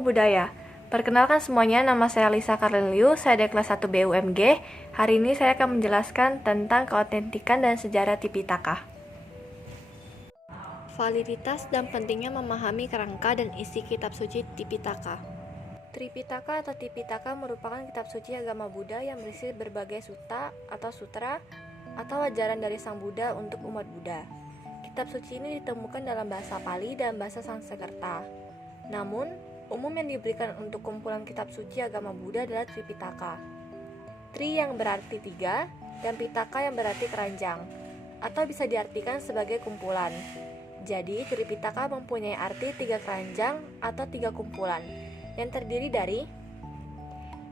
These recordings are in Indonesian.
Halo budaya, perkenalkan semuanya, nama saya Lisa Karlin Liu, saya dari kelas 1 BUMG. Hari ini saya akan menjelaskan tentang keautentikan dan sejarah Tipitaka. Validitas dan pentingnya memahami kerangka dan isi kitab suci Tipitaka. Tripitaka atau Tipitaka merupakan kitab suci agama Buddha yang berisi berbagai sutta atau sutra atau ajaran dari Sang Buddha untuk umat Buddha. Kitab suci ini ditemukan dalam bahasa Pali dan bahasa Sanskerta. Namun, umum yang diberikan untuk kumpulan kitab suci agama Buddha adalah Tripitaka. Tri yang berarti 3 dan Pitaka yang berarti keranjang, atau bisa diartikan sebagai kumpulan. Jadi, Tripitaka mempunyai arti 3 keranjang atau 3 kumpulan, yang terdiri dari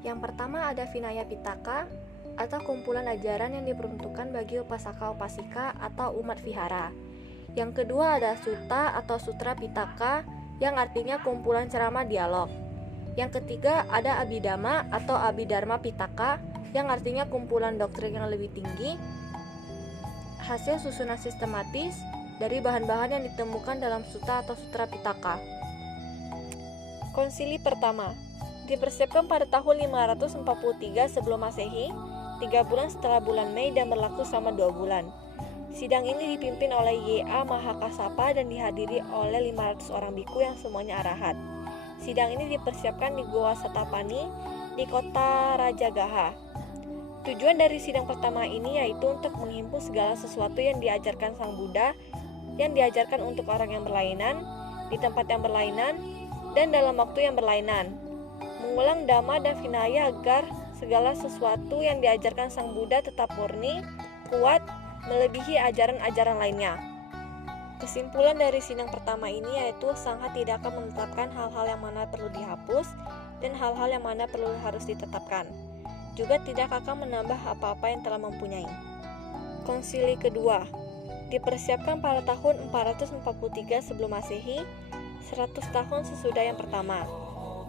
yang pertama ada Vinaya Pitaka, atau kumpulan ajaran yang diperuntukkan bagi upasaka-upasika atau umat vihara. Yang kedua ada Sutta atau Sutra Pitaka, yang artinya kumpulan ceramah dialog. Yang ketiga ada Abhidhamma atau Abhidharma Pitaka, yang artinya kumpulan doktrin yang lebih tinggi, hasil susunan sistematis dari bahan-bahan yang ditemukan dalam Sutta atau Sutra Pitaka. Konsili pertama dipersiapkan pada tahun 543 sebelum Masehi, 3 bulan setelah bulan Mei dan berlaku selama 2 bulan. Sidang ini dipimpin oleh Y.A. Mahakasapa dan dihadiri oleh 500 orang biku yang semuanya arahat. Sidang ini dipersiapkan di Goa Satapani di kota Rajagaha. Tujuan dari sidang pertama ini yaitu untuk menghimpun segala sesuatu yang diajarkan Sang Buddha, yang diajarkan untuk orang yang berlainan, di tempat yang berlainan, dan dalam waktu yang berlainan. Mengulang Dhamma dan Vinaya agar segala sesuatu yang diajarkan Sang Buddha tetap murni, kuat, melebihi ajaran-ajaran lainnya. Kesimpulan dari sidang pertama ini yaitu Sangha tidak akan menetapkan hal-hal yang mana perlu dihapus dan hal-hal yang mana perlu harus ditetapkan. Juga tidak akan menambah apa-apa yang telah mempunyai. Konsili kedua dipersiapkan pada tahun 443 sebelum Masehi, 100 tahun sesudah yang pertama,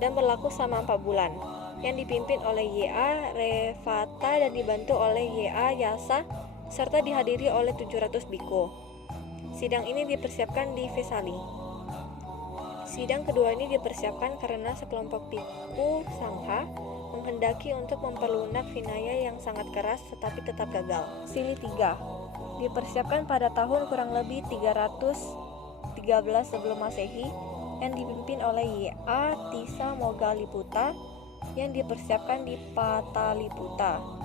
dan berlaku selama 4 bulan, yang dipimpin oleh Y.A. Revata dan dibantu oleh Y.A. Yasa serta dihadiri oleh 700 biku. Sidang ini dipersiapkan di Vesali. Sidang kedua ini dipersiapkan karena sekelompok biku Sangha menghendaki untuk memperlunak Vinaya yang sangat keras tetapi tetap gagal. Sili 3 dipersiapkan pada tahun kurang lebih 313 sebelum Masehi yang dipimpin oleh Y.A. Tisa Mogaliputa yang dipersiapkan di Pataliputa.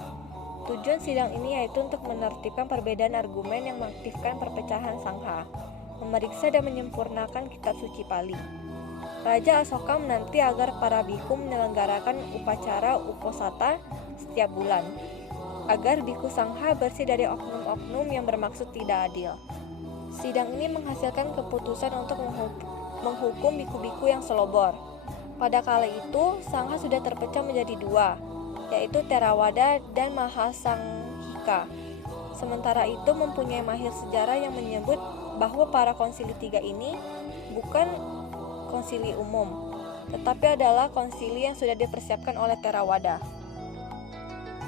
Tujuan sidang ini yaitu untuk menertibkan perbedaan argumen yang mengaktifkan perpecahan Sangha, memeriksa dan menyempurnakan kitab suci Pali. Raja Asoka menanti agar para biku menyelenggarakan upacara uposata setiap bulan, agar biku Sangha bersih dari oknum-oknum yang bermaksud tidak adil. Sidang ini menghasilkan keputusan untuk menghukum biku-biku yang selobor. Pada kala itu, Sangha sudah terpecah menjadi 2, yaitu Theravada dan Mahasanghika. Sementara itu mempunyai mahir sejarah yang menyebut bahwa para konsili 3 ini bukan konsili umum, tetapi adalah konsili yang sudah dipersiapkan oleh Theravada.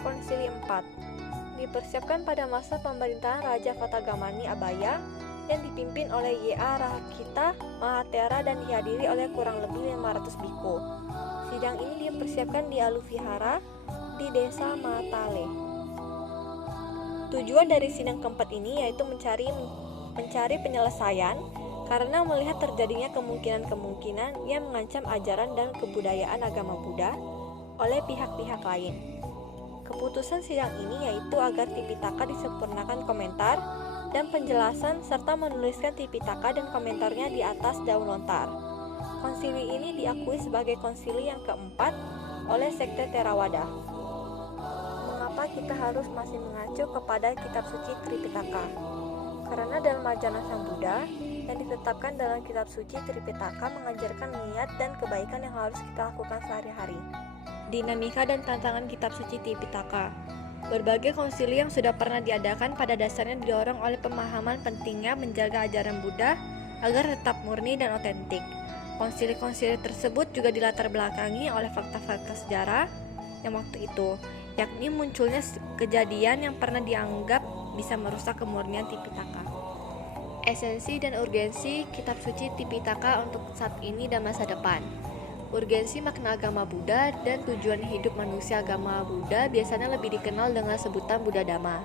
Konsili 4 dipersiapkan pada masa pemerintahan Raja Vatagamani Abhaya yang dipimpin oleh Y.A. Rakita Mahatera dan dihadiri oleh kurang lebih 500 biku. Sidang ini dipersiapkan di Aluvihara di desa Matale. Tujuan dari sidang keempat ini yaitu mencari penyelesaian karena melihat terjadinya kemungkinan-kemungkinan yang mengancam ajaran dan kebudayaan agama Buddha oleh pihak-pihak lain. Keputusan sidang ini yaitu agar Tipitaka disempurnakan komentar dan penjelasan serta menuliskan Tipitaka dan komentarnya di atas daun lontar. Konsili ini diakui sebagai konsili yang keempat oleh sekte Theravada. Mengapa kita harus masih mengacu kepada kitab suci Tripitaka? Karena dalam ajaran Sang Buddha yang ditetapkan dalam kitab suci Tripitaka mengajarkan niat dan kebaikan yang harus kita lakukan sehari-hari. Dinamika dan tantangan kitab suci Tripitaka. Berbagai konsili yang sudah pernah diadakan pada dasarnya didorong oleh pemahaman pentingnya menjaga ajaran Buddha agar tetap murni dan otentik. Konsili-konsili tersebut juga dilatar belakangi oleh fakta-fakta sejarah yang waktu itu, yakni munculnya kejadian yang pernah dianggap bisa merusak kemurnian Tipitaka. Esensi dan urgensi kitab suci Tipitaka untuk saat ini dan masa depan. Urgensi makna agama Buddha dan tujuan hidup manusia agama Buddha biasanya lebih dikenal dengan sebutan Buddha Dhamma.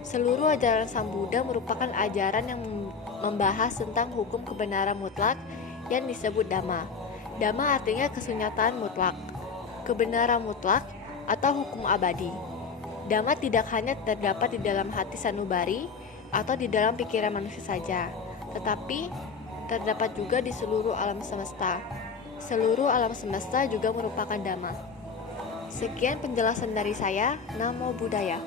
Seluruh ajaran Sang Buddha merupakan ajaran yang membahas tentang hukum kebenaran mutlak yang disebut Dhamma. Dhamma artinya kesunyataan mutlak, kebenaran mutlak, atau hukum abadi. Dhamma tidak hanya terdapat di dalam hati sanubari atau di dalam pikiran manusia saja, tetapi terdapat juga di seluruh alam semesta. Seluruh alam semesta juga merupakan Dhamma. Sekian penjelasan dari saya. Namo Buddhaya.